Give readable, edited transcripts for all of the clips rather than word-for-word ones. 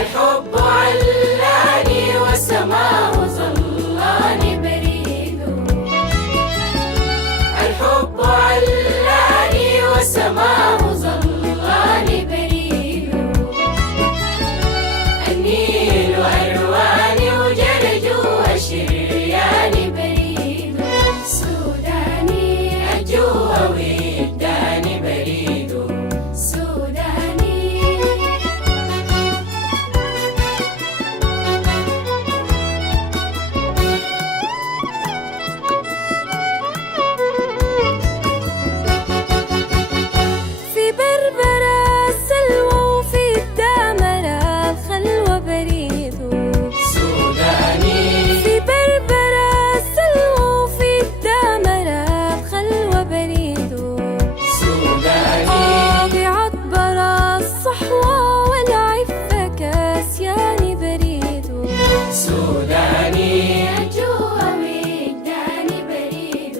الحب علاني والسماء ظلاني بريد. الحب علاني والسماء ظلاني بريد. النيل أرواني وجرجو الشريان بريد. سوداني الجو وداني بريد. سوداني في بربرة السلوى وفي الدامرة الخلوة بريد. سوداني في بربرة السلوى وفي الدامرة الخلوة بريد. سوداني بعطبرة الصحوة والعفة كاسياني بريد. سوداني الجو وداني بريد.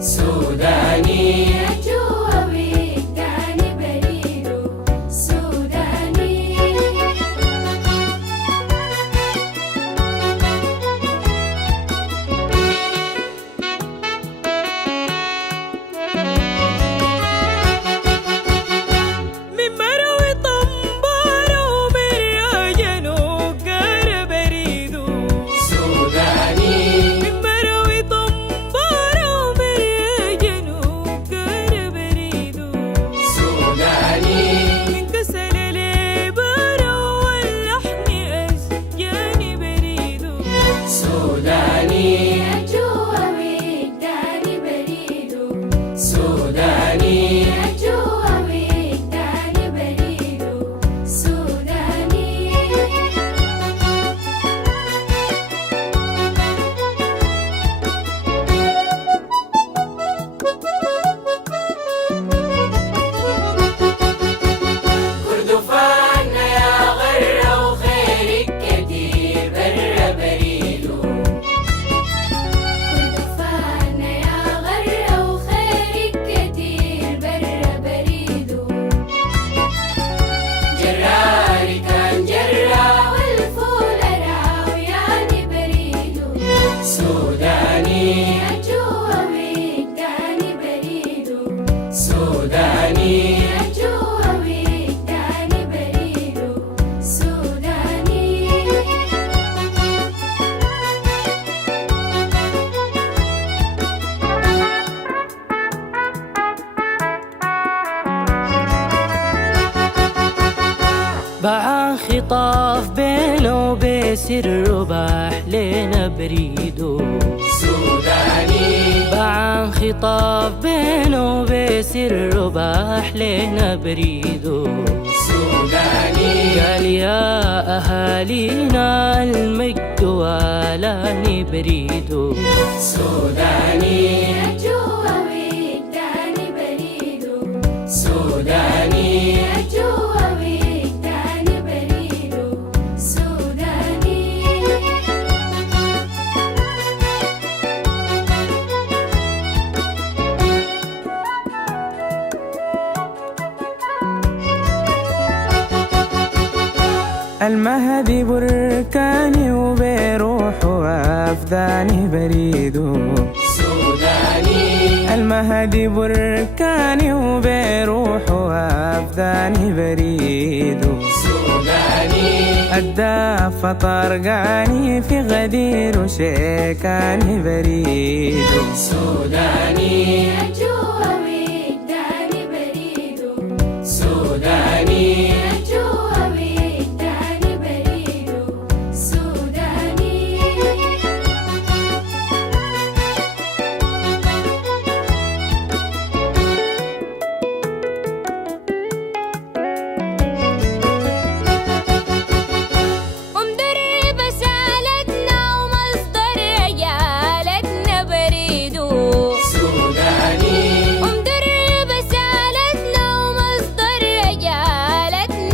سوداني الجو وداني بريد. سوداني من مروي طنبارة ومرياجن وقار بريد. سوداني من مروي طنبارة ومرياجن وقار بريد. سوداني من كسل العبارة واللحن أشجاني بريد. سوداني الجو وداني بريد. سوداني الجو وداني بريد. سوداني كردفان يا غرة وخيرك كتير برا بريد. كردفان يا غرة وخيرك كتير برا بريد. جراري كان جرا والفول راوياني بريد. سوداني الجو وداني بريد. سوداني الجو وداني بريد. سوداني باع خطاف بينه وبسر باح لنا بريدو. سوداني باع خطاف بينه وبسر باح لنا بريدو. سوداني قال يا أهالينا المجد والاني بريدو. سوداني الجو وداني بريد. سوداني الجو وداني بريد. سوداني المهدي بركاني وبروح وافداني بريدو. سوداني المهدي بركاني وبروح وافداني بريدو. سوداني الداف طرقاني في غدير وشيكاني بريدو. سوداني الجو وداني بريد. سوداني الجو وداني بريد. سوداني ومدرب سالتنا ومصدر عيالتنا بريد. سوداني ومدرب سالتنا ومصدر عيالتنا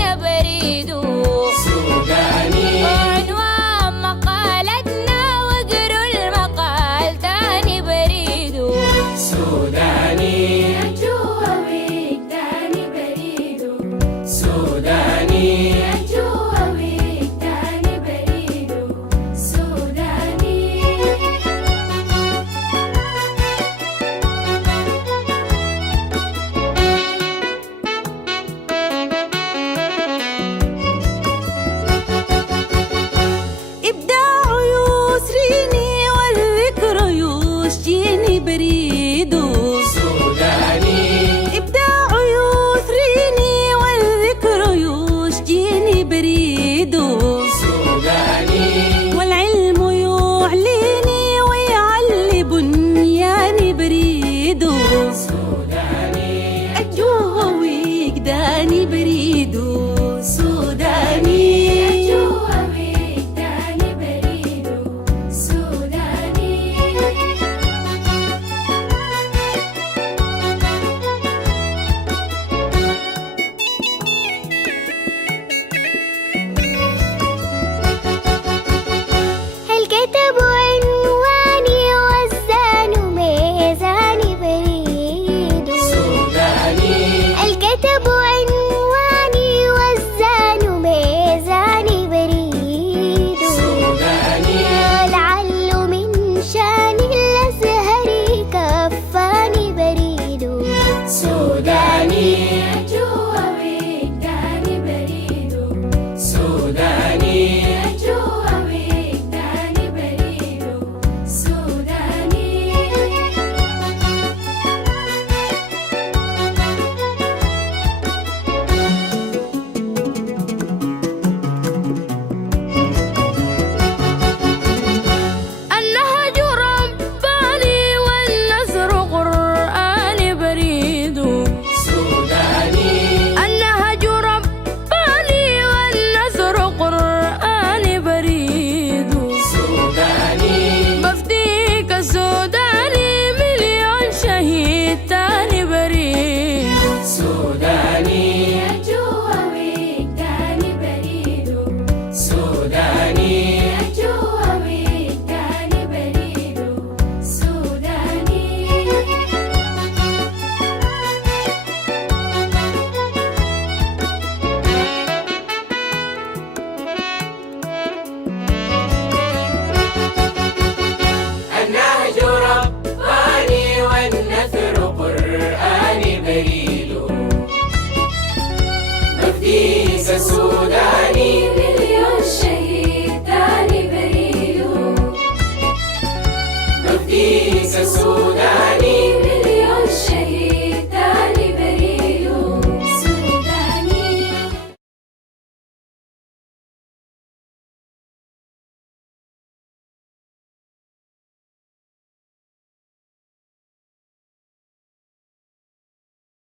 كسوداني